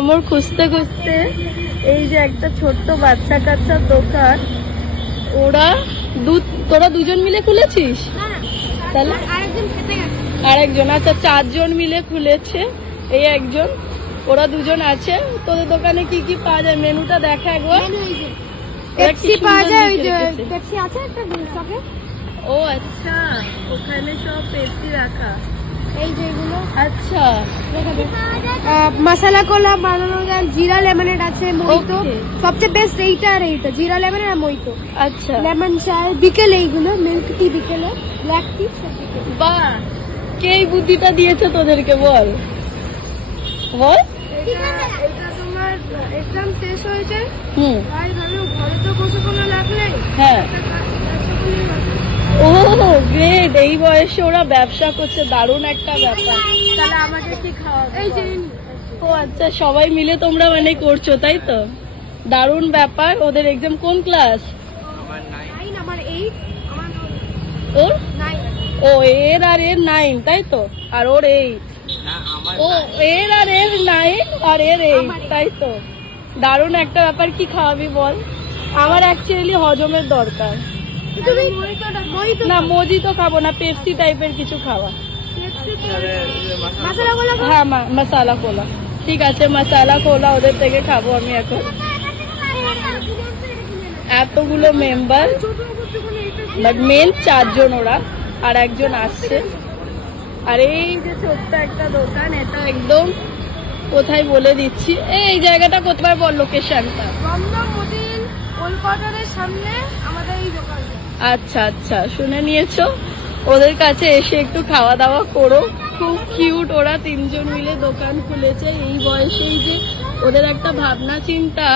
আমার খুঁজতে খুঁজতে এই যে একটা ছোট্ট বাচ্চা কাচ্চার দোকান, তোরা দুজন মিলে খুলেছিস? তাহলে আরেকজন, আচ্ছা 4 জন মিলে খুলেছে। এই একজন, ওরা দুজন আছে। তোদের দোকানে কি কি পাওয়া যায় মেনুটা দেখা একবার। ও আচ্ছা, ওখানে সব পেপসি রাখা। এই যেগুলো আচ্ছা মশলা কোলা বানানো যায়, জিরা লেমনেড আছে, মইতো সবচেয়ে বেস্ট এইটা আর এইটা, জিরা লেমনেড আর মইতো। আচ্ছা, লেমন চায় বিকেলে, এইগুলো মিল্ক টি বিকেলে, ব্ল্যাক টি। বাহ, কে এই বুদ্ধিটা দিয়েছে তোদেরকে বল বল। এটা তোমার এক্সাম শেষ হয়েছে, তাই ভালো ঘরে তো বসে কোনো লাভ নেই। হ্যাঁ, ও গ্রেট, এই বয়সে ওরা ব্যবসা করছে, দারুণ একটা ব্যাপার। তাহলে আমাকে কি খাওয়াবে? ও আচ্ছা, সবাই মিলে তোমরা মানে করছো, তাই তো? দারুণ ব্যাপার। ওদের এক্সাম কোন ক্লাস? আমার 8, ওর ও এর আর এর 9, তাই তো? আর ওর 8। ও এর আর এর 9 আর এর 8, তাই তো? দারুণ একটা ব্যাপার। কি খাওয়াবি বল? আমার অ্যাকচুয়ালি হজমের দরকার। না মজিতো খাবো না, পেপসি টাইপের কিছু খাওয়া। হ্যাঁ মশালা কোলা, ঠিক আছে মশালা কোলা ওদের থেকে খাবো আমি এখন। এতগুলো মেম্বার, বাট মেন 4 জন ওরা, আর একজন আসছে। আর এই যে ছোট্ট একটা দোকান, এটা একদম কোথায় বলে দিচ্ছি, এই জায়গাটা কোথায় বল লোকেশনটা? কলকাতার সামনে আমাদের এই দোকান। আচ্ছা আচ্ছা, শুনে নিয়েছো। ওদের কাছে এসে একটু খাওয়া দাওয়া করো। খুব কিউট, ওরা 3 জন মিলে দোকান খুলেছে। এই বয়সেই যে ওদের একটা ভাবনা চিন্তা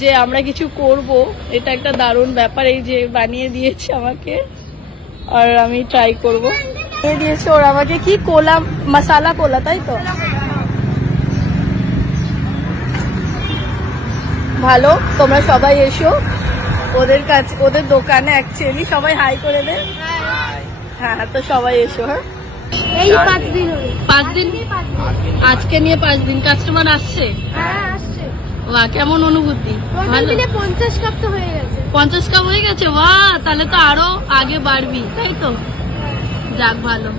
যে আমরা কিছু করব, এটা একটা দারুণ ব্যাপার। এই যে বানিয়ে দিয়েছে আমাকে, আর আমি ট্রাই করবো। দিয়েছে ওরা আমাকে কি কোলা, মশালা কোলা, তাই তো? ভালো, তোমরা সবাই এসো ওদের কাছে, ওদের দোকানে। অ্যাকচুয়ালি সবাই হাই করে দে। হ্যাঁ তো সবাই এসো। হ্যাঁ, এই 5 দিন হলো। 5 দিন আজকে নিয়ে 5 দিন কাস্টমার আসছে। হ্যাঁ আসছে। বাহ, কেমন অনুভূতি? ভালো। 50 কাপ তো হয়ে গেছে। 50 কাপ হয়ে গেছে, বাহ, তাহলে তো আরো আগে বাড়বি, তাই তো? যাক ভালো।